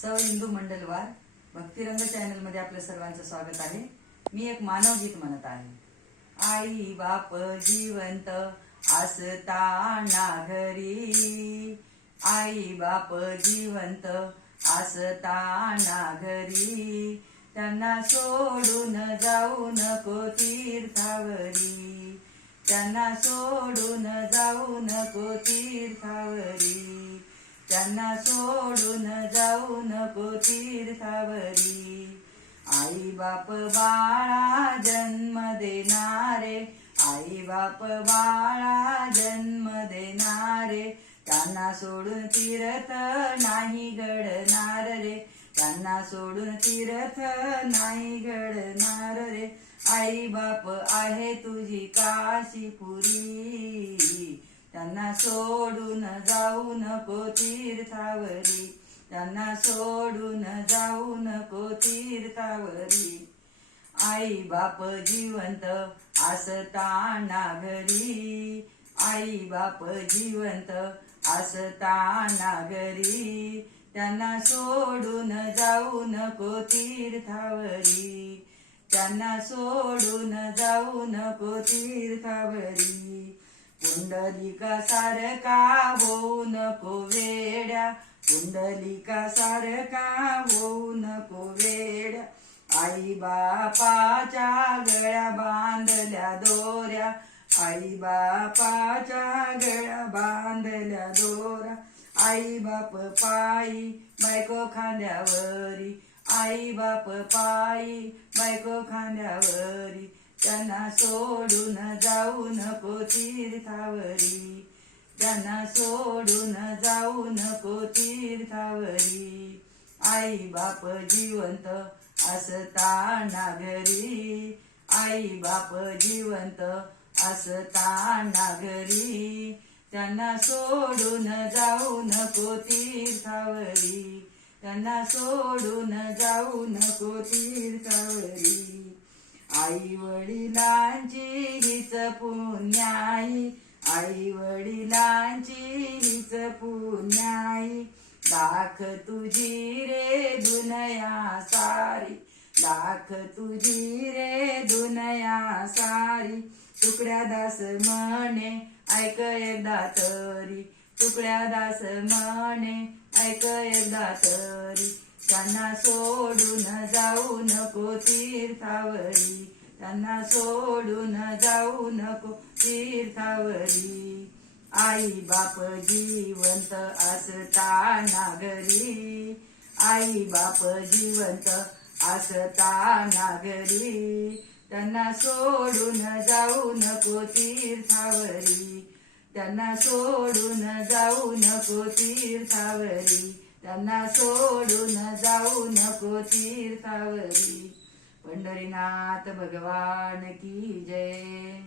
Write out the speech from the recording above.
सौ हिंदू मंडलवार भक्तिरंग चॅनल मध्ये आपल्या सर्वांचं स्वागत आहे। मी एक मानव गीत म्हणत आहे। आई बाप जिवंत असताना घरी, आई बाप जिवंत असताना घरी, त्यांना सोडून जाऊ नको तीर्थावरी, त्यांना सोडून जाऊ नको तीर्थावरी, त्यांना सोडून जाऊ नको तीर्थावरी। आई बाप बाळा जन्म देणारे, आई बाप बाळा जन्म देणारे, त्यांना सोडून तीर्थ नाही घडणार रे, त्यांना सोडून तीर्थ नाही घडणार रे। आई बाप आहे तुझी काशीपुरी, त्यांना सोडून जाऊ नको तीर्थावरी, त्यांना सोडून जाऊ नको तीर्थावरी। आई बाप जिवंत असताना घरी, आई बाप जिवंत असताना घरी, त्यांना सोडून जाऊ नको तीर्थावरी, त्यांना सोडून जाऊ नको तीर्थावरी। पुंडलिका सारखा होऊ नको वेड्या, पुंडलिका सारखा होऊ नको वेड्या, आई बापाच्या गळ्या बांधल्या दोऱ्या, आई बापाच्या गळ्या बांधल्या दोऱ्या। आई बाप पायी बायको खांद्यावरी, आई बाप पायी बायको खांद्यावरी, त्यांना सोडून जाऊ नको तीर्थावरी, त्यांना सोडून जाऊ नको तीर्थावरी। आई बाप जिवंत असताना घरी, आई बाप जिवंत असताना घरी, त्यांना सोडून जाऊ नको तीर्थावरी, त्यांना सोडून जाऊ नको तीर्थावरी। आई वडिलांची हीच पुण्याई, आई वडिलांची हीच पुण्याई, लाख तुझी रे दुनिया सारी, लाख तुझी रे दुनिया सारी। तुकड्या दास म्हणे ऐक एकदा तरी, तुकड्या दास म्हणे ऐक एकदा तरी, त्यांना सोडून जाऊ नको तीर्थावरी, त्यांना सोडून जाऊ नको तीर्थावरी। आई बाप जिवंत असताना घरी, आई बाप जिवंत असताना घरी, त्यांना सोडून जाऊ नको तीर्थावरी, त्यांना सोडून जाऊ नको तीर्थावरी, त्यांना सोडून जाऊ नको तीर्थावरी। पंढरीनाथ भगवान की जय।